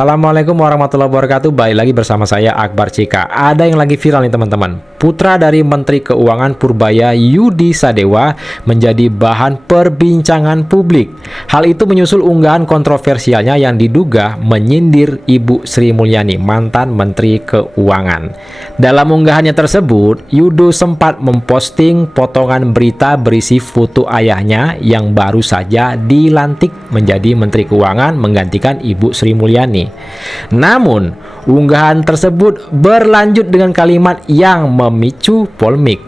Assalamualaikum warahmatullahi wabarakatuh. Balik lagi bersama saya Akbar Cika. Ada yang lagi viral nih teman-teman. Putra dari Menteri Keuangan Purbaya Yudi Sadewa menjadi bahan perbincangan publik. Hal itu menyusul unggahan kontroversialnya yang diduga menyindir Ibu Sri Mulyani, mantan Menteri Keuangan. Dalam unggahannya tersebut, Yudo sempat memposting potongan berita berisi foto ayahnya yang baru saja dilantik menjadi Menteri Keuangan menggantikan Ibu Sri Mulyani. Namun, unggahan tersebut berlanjut dengan kalimat yang memicu polemik.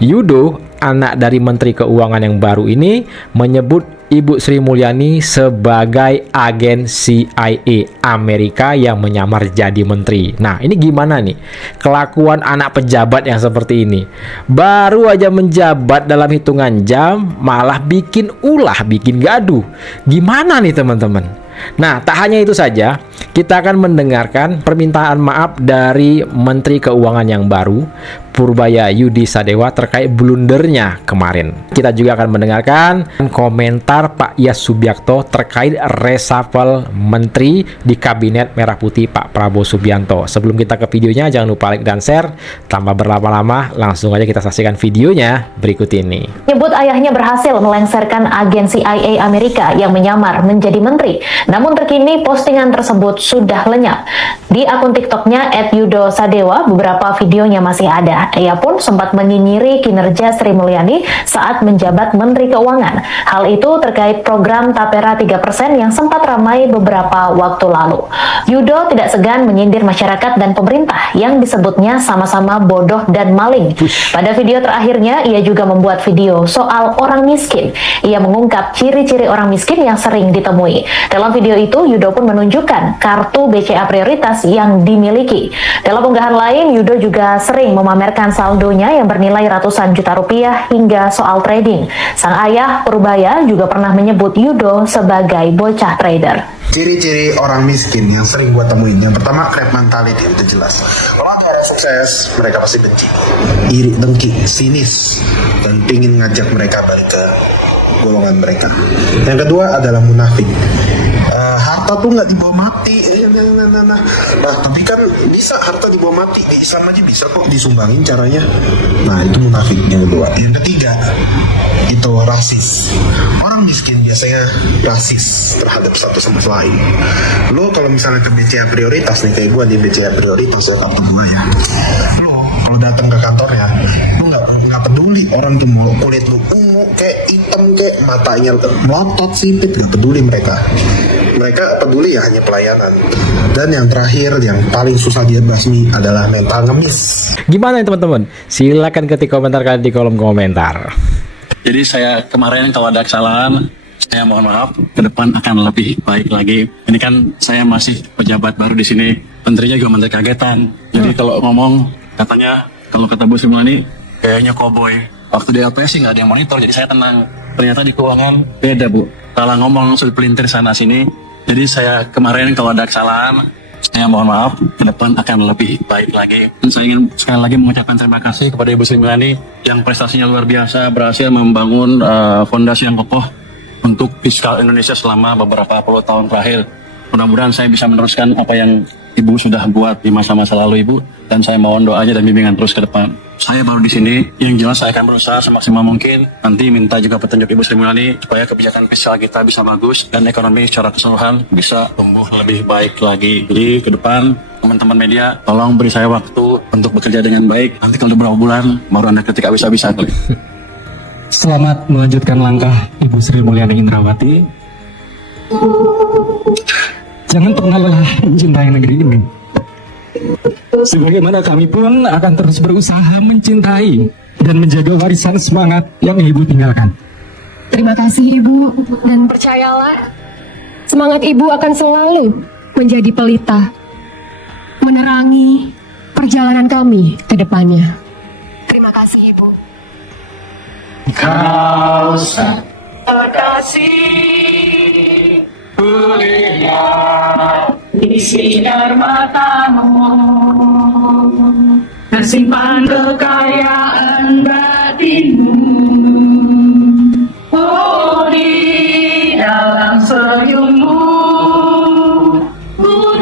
Yudo, anak dari Menteri Keuangan yang baru ini, menyebut Ibu Sri Mulyani sebagai agen CIA Amerika yang menyamar jadi menteri. Nah, ini gimana nih kelakuan anak pejabat yang seperti ini? Baru aja menjabat dalam hitungan jam, malah bikin ulah, bikin gaduh. Gimana nih teman-teman? Nah, tak hanya itu saja, kita akan mendengarkan permintaan maaf dari Menteri Keuangan yang baru, Purbaya Yudi Sadewa, terkait blundernya kemarin. Kita juga akan mendengarkan komentar Pak Yas Subiakto terkait reshuffle menteri di Kabinet Merah Putih Pak Prabowo Subianto. Sebelum kita ke videonya, jangan lupa like dan share. Tanpa berlama-lama, langsung aja kita saksikan videonya berikut ini. Nyebut ayahnya berhasil melengsarkan agen CIA Amerika yang menyamar menjadi menteri. Namun terkini postingan tersebut sudah lenyap. Di akun TikToknya @yudosadewa, beberapa videonya masih ada. Ia pun sempat menyinyiri kinerja Sri Mulyani saat menjabat Menteri Keuangan. Hal itu terkait program Tapera 3% yang sempat ramai beberapa waktu lalu. Yudo tidak segan menyindir masyarakat dan pemerintah yang disebutnya sama-sama bodoh dan maling. Pada video terakhirnya, ia juga membuat video soal orang miskin. Ia mengungkap ciri-ciri orang miskin yang sering ditemui. Dalam video itu, Yudo pun menunjukkan kartu BCA prioritas yang dimiliki. Dalam unggahan lain, Yudo juga sering memamerkan saldonya yang bernilai ratusan juta rupiah hingga soal trading. Sang ayah Purbaya juga pernah menyebut Yudo sebagai bocah trader. Ciri-ciri orang miskin yang sering gue temuin, yang pertama crab mentality, itu jelas. Orang yang sukses, mereka pasti benci, iri, dengki, sinis, dan pingin ngajak mereka balik ke golongan mereka. Yang kedua adalah munafik. Harta tuh nggak dibawa mati. Nah, tapi kan bisa harta dibawa mati, di Islam aja bisa kok disumbangin caranya. Nah, itu munafik yang kedua. Yang ketiga itu rasis. Orang miskin biasanya rasis terhadap satu sama lain. Lo kalau misalnya ke BCA prioritas nih, kayak gue di BCA prioritas ya, kantor gue ya, lo kalau datang ke kantornya, lo nggak peduli orang tuh mau kulit lo ungu kayak hitam kayak matanya melotot sipit, nggak peduli mereka peduli ya hanya pelayanan. Dan yang terakhir, yang paling susah dia basmi adalah mental ngemis. Gimana nih teman-teman? Silakan ketik komentar kalian di kolom komentar. Jadi saya kemarin kalau ada kesalahan, saya mohon maaf. Ke depan akan lebih baik lagi. Ini kan saya masih pejabat baru di sini. Menterinya juga menteri kagetan. Jadi kalau ngomong katanya kalau ketemu Sri Mulyani kayaknya koboi. Waktu di LPS sih nggak ada yang monitor, jadi saya tenang. Ternyata di keuangan beda bu. Kalau ngomong langsung pelintir sana sini. Jadi saya kemarin kalau ada kesalahan, saya mohon maaf. Ke depan akan lebih baik lagi. Dan saya ingin sekali lagi mengucapkan terima kasih kepada Ibu Sri Mulyani yang prestasinya luar biasa, berhasil membangun fondasi yang kokoh untuk fiskal Indonesia selama beberapa puluh tahun terakhir. Mudah-mudahan saya bisa meneruskan apa yang Ibu sudah buat di masa-masa lalu Ibu, dan saya mohon doanya dan bimbingan terus ke depan. Saya baru di sini, yang jelas saya akan berusaha semaksimal mungkin. Nanti minta juga petunjuk Ibu Sri Mulyani supaya kebijakan fiskal kita bisa bagus dan ekonomi secara keseluruhan bisa tumbuh lebih baik lagi. Jadi ke depan teman-teman media, tolong beri saya waktu untuk bekerja dengan baik. Nanti kalau beberapa bulan baru Anda ketika bisa-bisa. Selamat melanjutkan langkah Ibu Sri Mulyani Indrawati. Jangan pernah lelah mencintai negeri ini. Sebagaimana kami pun akan terus berusaha mencintai dan menjaga warisan semangat yang Ibu tinggalkan. Terima kasih Ibu, dan percayalah, semangat Ibu akan selalu menjadi pelita, menerangi perjalanan kami ke depannya. Terima kasih Ibu. Kau sang Terkasih kuliah di sinar matamu, tersimpan kekayaan batinmu. Oh, di dalam senyummu, ku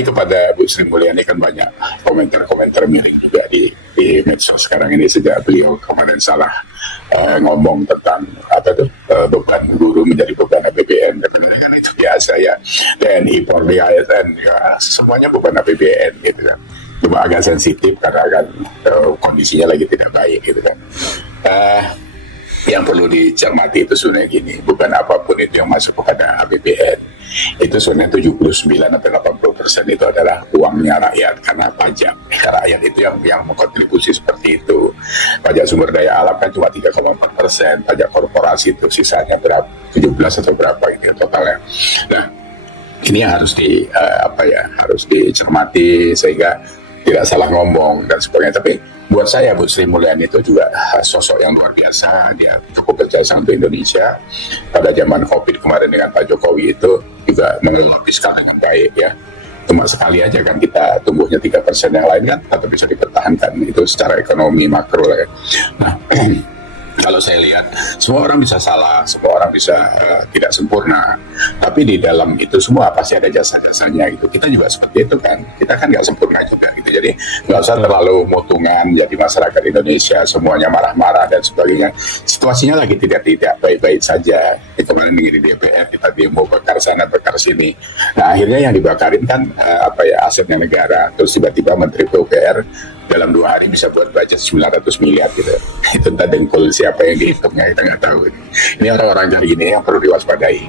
kembali kepada Bu Sri Mulyani, kan banyak komentar-komentar miring juga di medsos sekarang ini sejak beliau kemarin salah ngomong tentang beban guru menjadi beban APBN. Sebenarnya kan itu biasa ya, TNI, Polri, ASN ya, semuanya beban APBN gitu kan. Cuma agak sensitif karena kan kondisinya lagi tidak baik gitu kan. Yang perlu dicermati itu sebenarnya gini, bukan apapun itu yang masuk kepada APBN itu sebenarnya 79-80% itu adalah uangnya rakyat, karena pajak rakyat itu yang mengkontribusi seperti itu. Pajak sumber daya alam kan cuma 3,4%, pajak korporasi itu sisanya berapa, 17 atau berapa ini totalnya. Nah, ini harus harus dicermati sehingga tidak salah ngomong dan sebagainya. Tapi buat saya Bu Sri Mulyani itu juga sosok yang luar biasa. Dia cukup berjasa untuk Indonesia. Pada zaman COVID kemarin dengan Pak Jokowi itu juga mengelola fiskal dengan baik ya. Cuma sekali aja kan kita tumbuhnya 3%, yang lain kan tetap bisa dipertahankan. Itu secara ekonomi makro lah kan. Nah, kalau saya lihat, semua orang bisa salah, semua orang bisa tidak sempurna. Tapi di dalam itu semua pasti ada jasa-jasanya gitu. Kita juga seperti itu kan. Kita kan nggak sempurna juga gitu. Jadi nggak usah terlalu mutungan. Jadi masyarakat Indonesia semuanya marah-marah dan sebagainya. Situasinya lagi tidak baik-baik saja. Kemarin di DPR kita demo bakar sana bakar sini. Nah akhirnya yang dibakarin kan asetnya negara. Terus tiba-tiba Menteri PUPR dalam 2 hari bisa buat budget 900 miliar gitu. Itu entah dengkul siapa yang dihitungnya, kita nggak tahu. Ini orang-orang kayak gini yang perlu diwaspadai.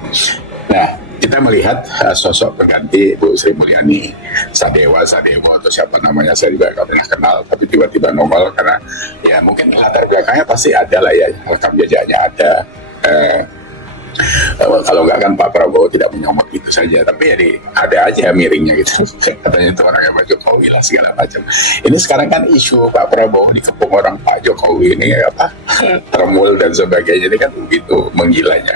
Nah, kita melihat sosok pengganti Bu Sri Mulyani, Sadewa atau siapa namanya, saya juga nggak pernah kenal, tapi tiba-tiba nongol karena ya mungkin latar belakangnya pasti ada lah ya, rekam jejaknya ada. Kalau nggak kan Pak Prabowo tidak menyomot itu saja, tapi jadi ada aja miringnya gitu. Katanya itu orangnya Pak Jokowi lah segala macam. Ini sekarang kan isu Pak Prabowo dikepung orang Pak Jokowi ini termul dan sebagainya, ini kan begitu menggilanya.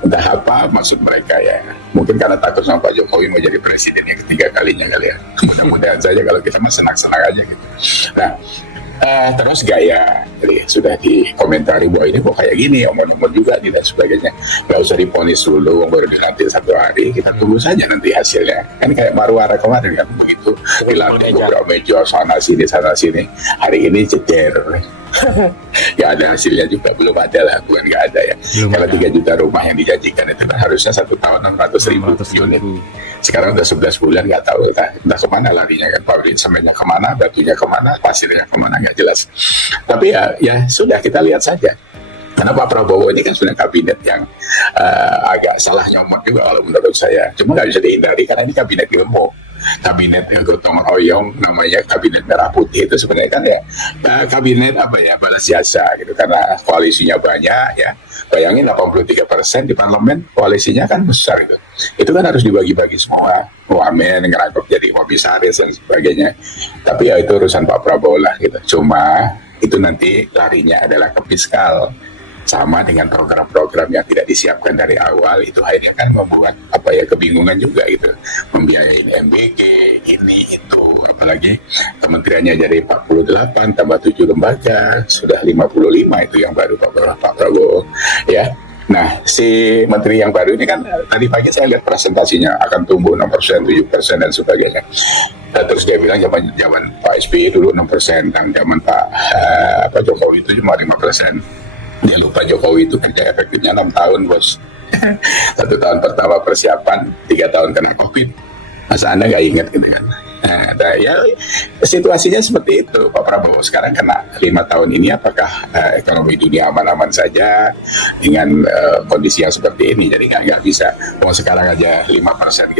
Entah apa maksud mereka ya. Mungkin karena takut sama Pak Jokowi mau jadi presiden yang ketiga kalinya kali ya. Mudah-mudahan saja, kalau kita mah senang-senang aja gitu. Nah, terus gaya, jadi sudah dikomentari bahwa ini kok kayak gini, omong-omong juga dan sebagainya. Gak usah diponis dulu, baru dilantik 1 hari, kita tunggu saja nanti hasilnya. Kan kayak Marwara kemarin kan begitu, dilantik beberapa meja sana sini. Hari ini ceder. Gak ada hasilnya juga, belum ada lah, bukan gak ada ya. Kalau 3 juta rumah yang dijanjikan itu kan harusnya 1 tahun 600.000 unit. Sekarang udah 11 bulan nggak tahu entah kemana larinya kan, pabrik semennya kemana, batunya kemana, pasirnya kemana, nggak jelas. Tapi ya sudah, kita lihat saja. Karena Pak Prabowo ini kan sebenarnya kabinet yang agak salah nyomot juga kalau menurut saya. Cuma nggak bisa dihindari karena ini kabinet ilmu. Kabinet yang gotong royong, namanya kabinet merah putih, itu sebenarnya kan ya kabinet balas jasa gitu, karena koalisinya banyak ya. Bayangin 83% di parlemen, koalisinya kan besar gitu. Itu kan harus dibagi-bagi semua, wamen, ngerangkep jadi komisaris dan sebagainya. Tapi ya itu urusan Pak Prabowo lah gitu. Cuma itu nanti larinya adalah ke fiskal. Sama dengan program-program yang tidak disiapkan dari awal, itu akhirnya kan membuat kebingungan juga gitu, membiayai MBG ini itu, apalagi kementeriannya jadi 48 tambah 7 lembaga, sudah 55 itu yang baru Pak Prabowo ya. Nah, si menteri yang baru ini kan tadi pagi saya lihat presentasinya akan tumbuh 6%, 7% dan sebagainya. Terus dia bilang zaman Pak SBY dulu 6%, dan zaman Pak Jokowi itu cuma 5%. Dia lupa Jokowi itu kerja efektifnya 6 tahun bos. 1 tahun pertama persiapan, 3 tahun kena COVID. Masa Anda nggak ingat gitu kan? Nah, ya situasinya seperti itu. Pak Prabowo sekarang kena 5 tahun ini, apakah ekonomi dunia aman-aman saja dengan kondisi yang seperti ini? Jadi nggak bisa. Mau sekarang aja 5%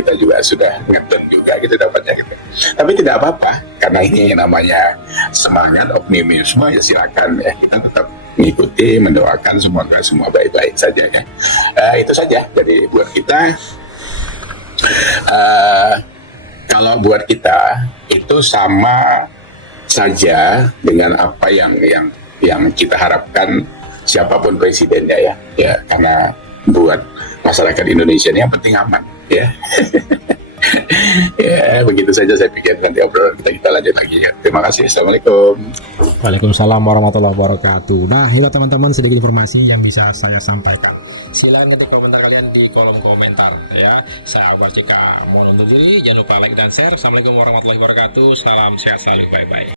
kita juga sudah ngeden juga gitu dapatnya gitu. Tapi tidak apa-apa, karena ini namanya semangat optimisme, ya silakan ya, kita tetap mengikuti, mendoakan semua baik-baik saja kan. Itu saja. Jadi buat kita, kalau buat kita itu sama saja dengan apa yang kita harapkan siapapun presidennya ya, karena buat masyarakat Indonesia ini yang penting aman ya. Ya begitu saja saya pikir, nanti obrolan kita lanjut lagi ya. Terima kasih. Assalamualaikum. Waalaikumsalam warahmatullahi wabarakatuh. Nah, itu teman-teman sedikit informasi yang bisa saya sampaikan. Silahkan ketik komentar kalian di kolom komentar ya. ya. Saya Akbar Cika, mohon undur diri. Jangan lupa like dan share. Assalamualaikum warahmatullahi wabarakatuh. Salam sehat selalu. Bye-bye.